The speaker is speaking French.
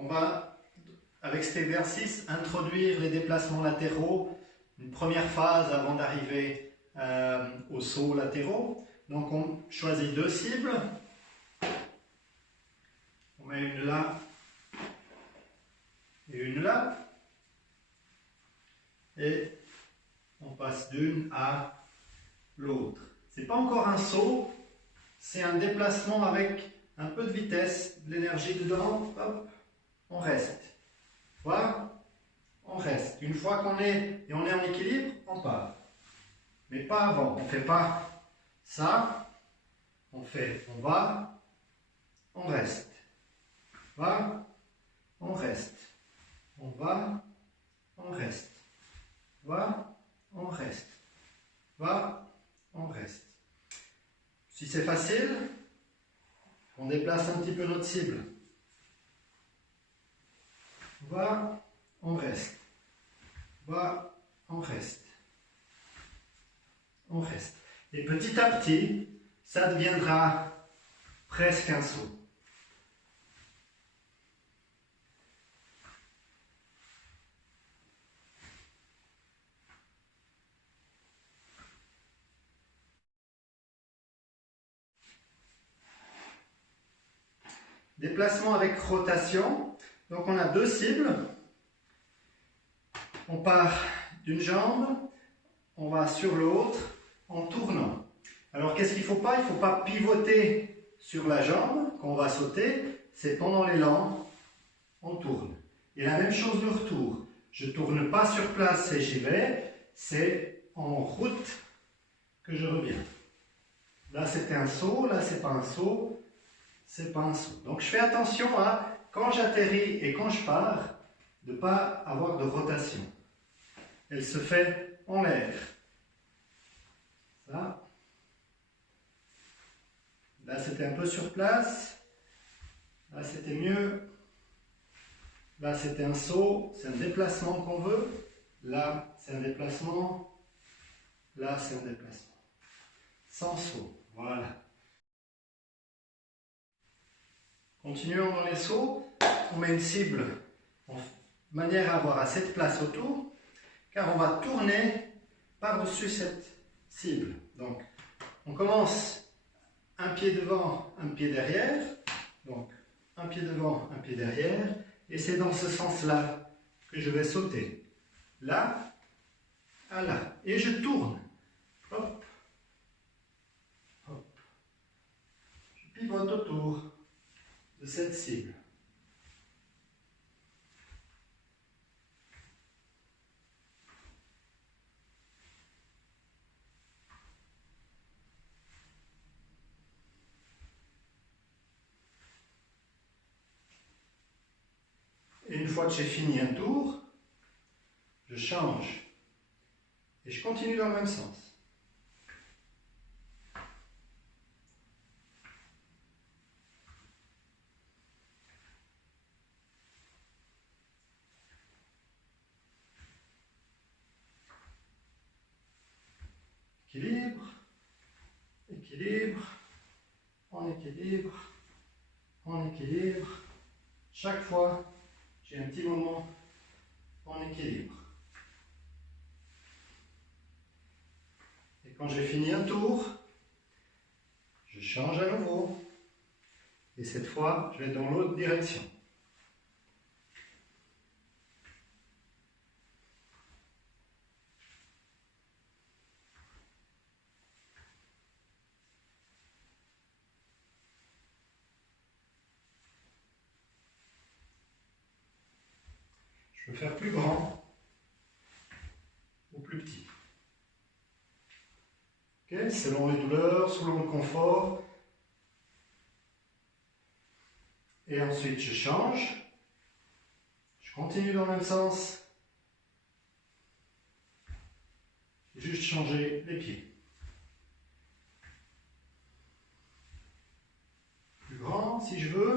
On va, avec cet exercice, introduire les déplacements latéraux, une première phase avant d'arriver aux sauts latéraux. Donc on choisit deux cibles. On met une là et une là. Et on passe d'une à l'autre. Ce n'est pas encore un saut, c'est un déplacement avec un peu de vitesse, de l'énergie dedans. Hop, on reste. Voilà, on reste. Une fois qu'on est en équilibre, on part. Mais pas avant. On ne fait pas ça. On fait, on va, on reste. Va, on reste. On va, on reste. Va, on reste. Va, on reste. Si c'est facile, on déplace un petit peu notre cible. Va, on reste. Va, on reste. On reste. Et petit à petit, ça deviendra presque un saut. Déplacement avec rotation. Donc on a deux cibles. On part d'une jambe, on va sur l'autre en tournant. Alors qu'est-ce qu'il ne faut pas? Il ne faut pas pivoter sur la jambe quand on va sauter. C'est pendant l'élan, on tourne. Et la même chose le retour. Je ne tourne pas sur place et j'y vais. C'est en route que je reviens. Là c'était un saut, là c'est pas un saut. C'est pas un saut. Donc je fais attention à, quand j'atterris et quand je pars, de ne pas avoir de rotation. Elle se fait en l'air. Ça. Là c'était un peu sur place. Là c'était mieux. Là c'était un saut. C'est un déplacement qu'on veut. Là c'est un déplacement. Là c'est un déplacement. Sans saut. Voilà. Continuons dans les sauts, on met une cible de manière à avoir assez de place autour, car on va tourner par-dessus cette cible. Donc, on commence un pied devant, un pied derrière, donc un pied devant, un pied derrière, et c'est dans ce sens-là que je vais sauter. Là, à là, et je tourne. Hop, hop. Je pivote autour de cette cible. Et une fois que j'ai fini un tour, je change et je continue dans le même sens. Équilibre, équilibre, en équilibre, en équilibre. Chaque fois, j'ai un petit moment en équilibre. Et quand j'ai fini un tour, je change à nouveau. Et cette fois, je vais dans l'autre direction. Je peux faire plus grand ou plus petit. Okay, selon les douleurs, selon le confort. Et ensuite, je change. Je continue dans le même sens. Juste changer les pieds. Plus grand si je veux.